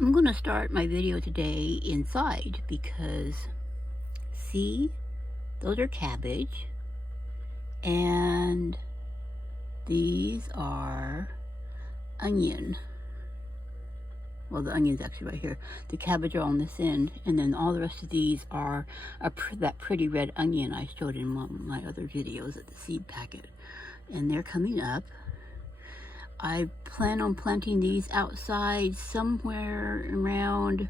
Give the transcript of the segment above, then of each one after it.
I'm going to start my video today inside because, see, those are cabbage and these are onion. Well, the onion's actually right here. The cabbage are on this end, and then all the rest of these are that pretty red onion I showed in one of my other videos at the seed packet. And they're coming up. I plan on planting these outside somewhere around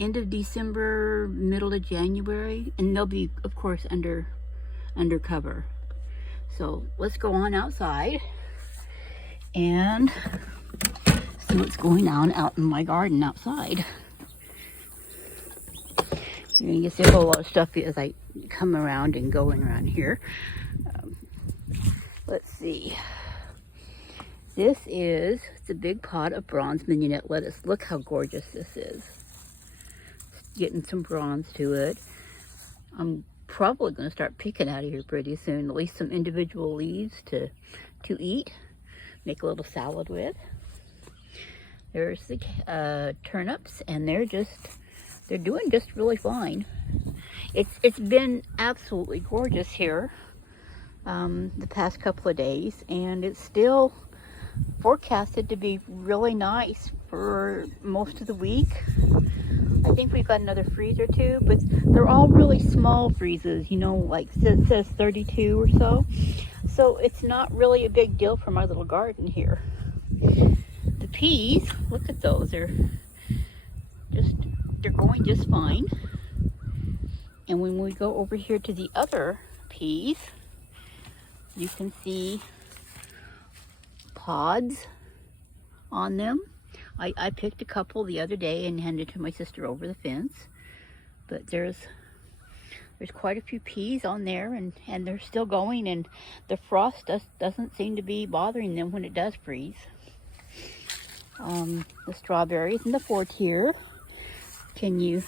end of December, middle of January, and they'll be, of course, under cover. So let's go on outside and see what's going on out in my garden outside. You can see a whole lot of stuff as I come around and going around here. Let's see. It's a big pot of bronze mignonette lettuce. Look how gorgeous this is. It's getting some bronze to it. I'm probably going to start picking out of here pretty soon. At least some individual leaves to eat. Make a little salad with. There's the turnips, and they're doing just really fine. It's been absolutely gorgeous here the past couple of days, and it's still forecasted to be really nice for most of the week. I think we've got another freeze or two, but they're all really small freezes, you know, like it says 32 or so. So it's not really a big deal for my little garden here. The peas, look at those, they're going just fine. And when we go over here to the other peas, you can see pods on them. I picked a couple the other day and handed to my sister over the fence, but there's quite a few peas on there, and they're still going, and the frost doesn't seem to be bothering them when it does freeze. The strawberries in the 4th here. Can you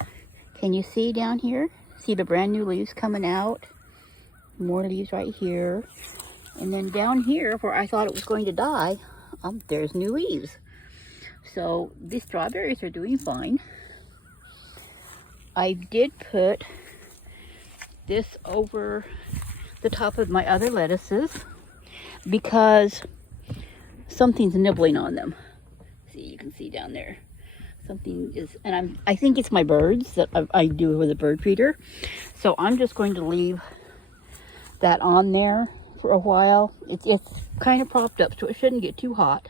see down here? See the brand new leaves coming out? More leaves right here. And then down here, where I thought it was going to die, there's new leaves. So these strawberries are doing fine. I did put this over the top of my other lettuces because something's nibbling on them. See, you can see down there. Something is, and I think it's my birds that I do with a bird feeder. So I'm just going to leave that on there for a while. It's kind of propped up, so it shouldn't get too hot.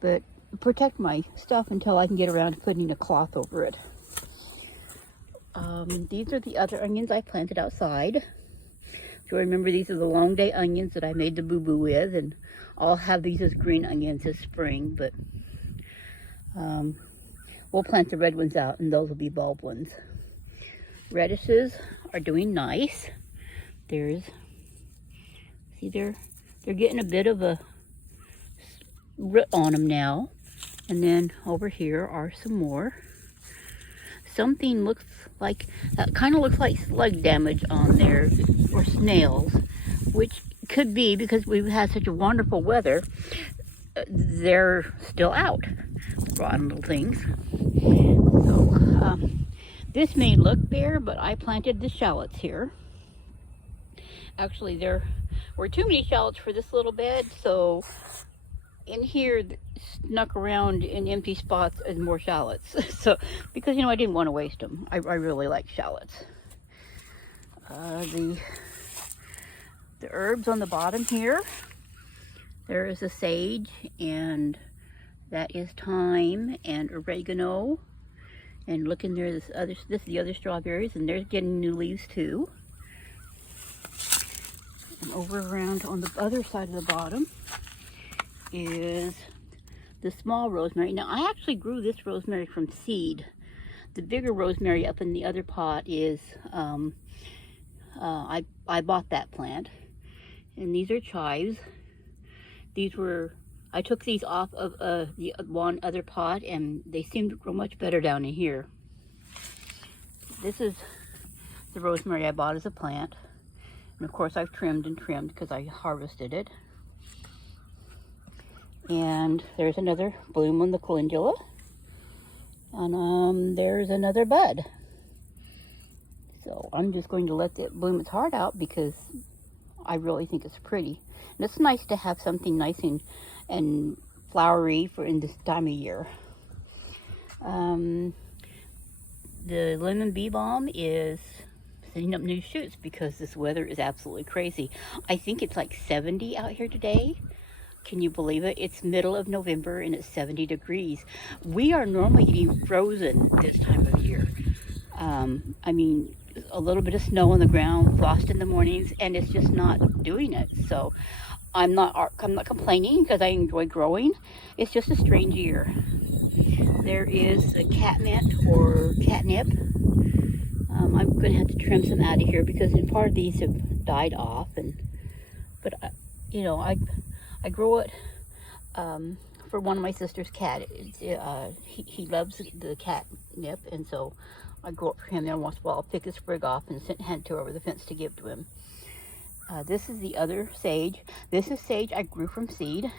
But protect my stuff until I can get around to putting a cloth over it. These are the other onions I planted outside. So remember, these are the long day onions that I made the boo-boo with, and I'll have these as green onions this spring, but we'll plant the red ones out, and those will be bulb ones. Radishes are doing nice. See, they're getting a bit of a root on them now. And then over here are some more. Something looks like, that kind of looks like slug damage on there, or snails, which could be because we've had such a wonderful weather. They're still out, rotten little things. So this may look bare, but I planted the shallots here. Actually, there were too many shallots for this little bed, so in here snuck around in empty spots as more shallots. So because, you know, I didn't want to waste them. I really like shallots. The herbs on the bottom here, there is a sage, and that is thyme and oregano. And look in there, this is the other strawberries, and they're getting new leaves too. And over around on the other side of the bottom is the small rosemary. Now, I actually grew this rosemary from seed. The bigger rosemary up in the other pot is, I bought that plant. And these are chives. I took these off of the one other pot, and they seem to grow much better down in here. This is the rosemary I bought as a plant. And of course I've trimmed because I harvested it. And there's another bloom on the calendula. And there's another bud. So I'm just going to let it bloom its heart out because I really think it's pretty. And it's nice to have something nice and flowery for in this time of year. The lemon bee balm is setting up new shoots because this weather is absolutely crazy. I think it's like 70 out here today. Can you believe it? It's middle of November and it's 70 degrees. We are normally getting frozen this time of year. I mean, a little bit of snow on the ground, frost in the mornings, and it's just not doing it. So I'm not complaining because I enjoy growing. It's just a strange year. There is a catmint or catnip. I'm going to have to trim some out of here because part of these have died off. But you know, I grow it for one of my sister's cat. He loves the catnip, and so I grow it for him. Every once in a while, I'll pick a sprig off and hand it over the fence to give to him. This is the other sage. This is sage I grew from seed.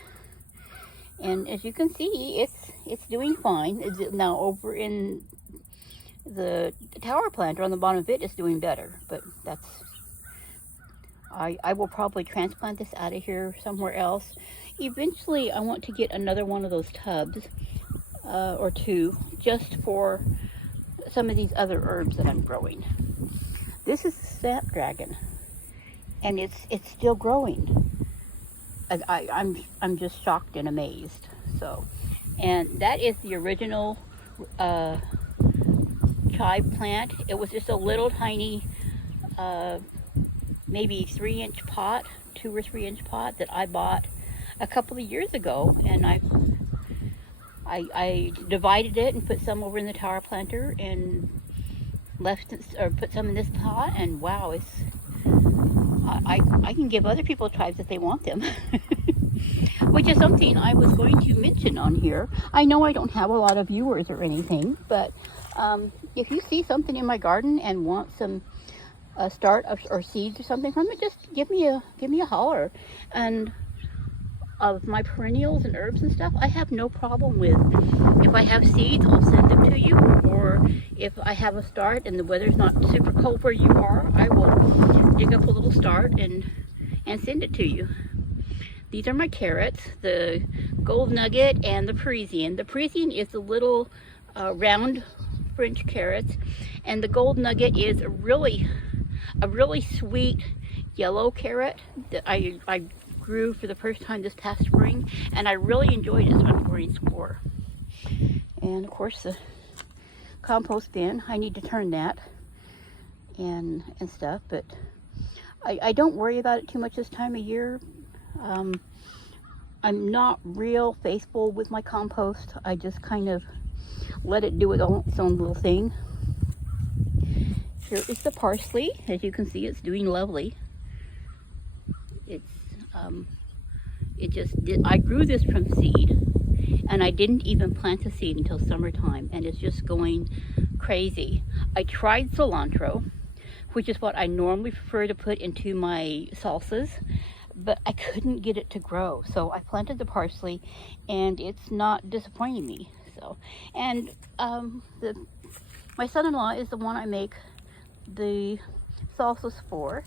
And as you can see, it's doing fine. Now over in the tower planter on the bottom of it is doing better, but that's, I will probably transplant this out of here somewhere else. Eventually I want to get another one of those tubs or two just for some of these other herbs that I'm growing. This is the snapdragon, and it's still growing. I'm just shocked and amazed. So, and that is the original chive plant. It was just a little tiny, maybe 3-inch pot, 2 or 3-inch pot that I bought a couple of years ago, and I divided it and put some over in the tower planter and left or put some in this pot, and wow, it's I can give other people chives if they want them. Which is something I was going to mention on here. I know I don't have a lot of viewers or anything, but if you see something in my garden and want some start or seeds or something from it, just give me a holler. And of my perennials and herbs and stuff, I have no problem with, if I have seeds, I'll send them to you, or if I have a start and the weather's not super cold where you are, I will dig up a little start and send it to you. These are my carrots, the Gold Nugget and the Parisian. The Parisian is the little round French carrots, and the Gold Nugget is a really sweet yellow carrot that I grew for the first time this past spring, and I really enjoyed its ungrowing spore. And of course the compost bin, I need to turn that and stuff, but I don't worry about it too much this time of year. I'm not real faithful with my compost. I just kind of let it do its own little thing. Here is the parsley. As you can see, it's doing lovely. I grew this from seed, and I didn't even plant the seed until summertime, and it's just going crazy. I tried cilantro, which is what I normally prefer to put into my salsas, but I couldn't get it to grow. So I planted the parsley, and it's not disappointing me. So, and my son-in-law is the one I make the salsas for,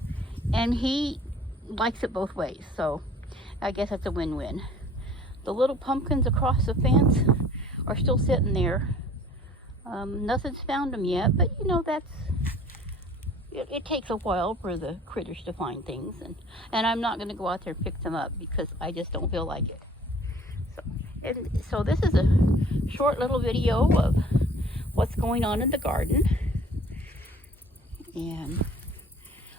and he likes it both ways. So I guess that's a win-win. The little pumpkins across the fence are still sitting there. Nothing's found them yet, but you know, it takes a while for the critters to find things, and I'm not going to go out there and pick them up because I just don't feel like it. So this is a short little video of what's going on in the garden, and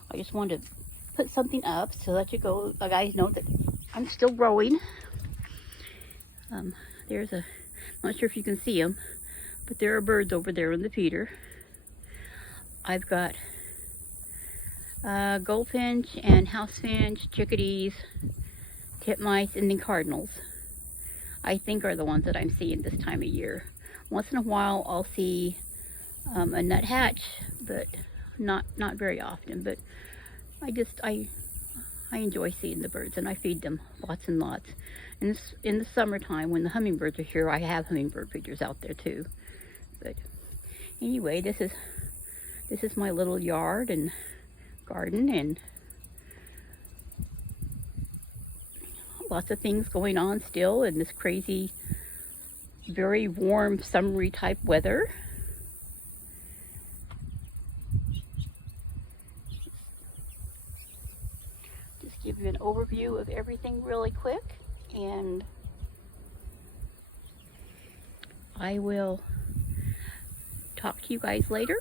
I just wanted to put something up to let you guys know that I'm still growing. There's I'm not sure if you can see them, but there are birds over there in the feeder. I've got goldfinch and housefinch, chickadees, titmice, and then cardinals. I think are the ones that I'm seeing this time of year. Once in a while I'll see a nuthatch, but not very often. But I enjoy seeing the birds, and I feed them lots and lots. And in the summertime, when the hummingbirds are here, I have hummingbird feeders out there too. But anyway, this is my little yard and garden, and lots of things going on still in this crazy, very warm, summery type weather. Just give you an overview of everything really quick, and I will talk to you guys later.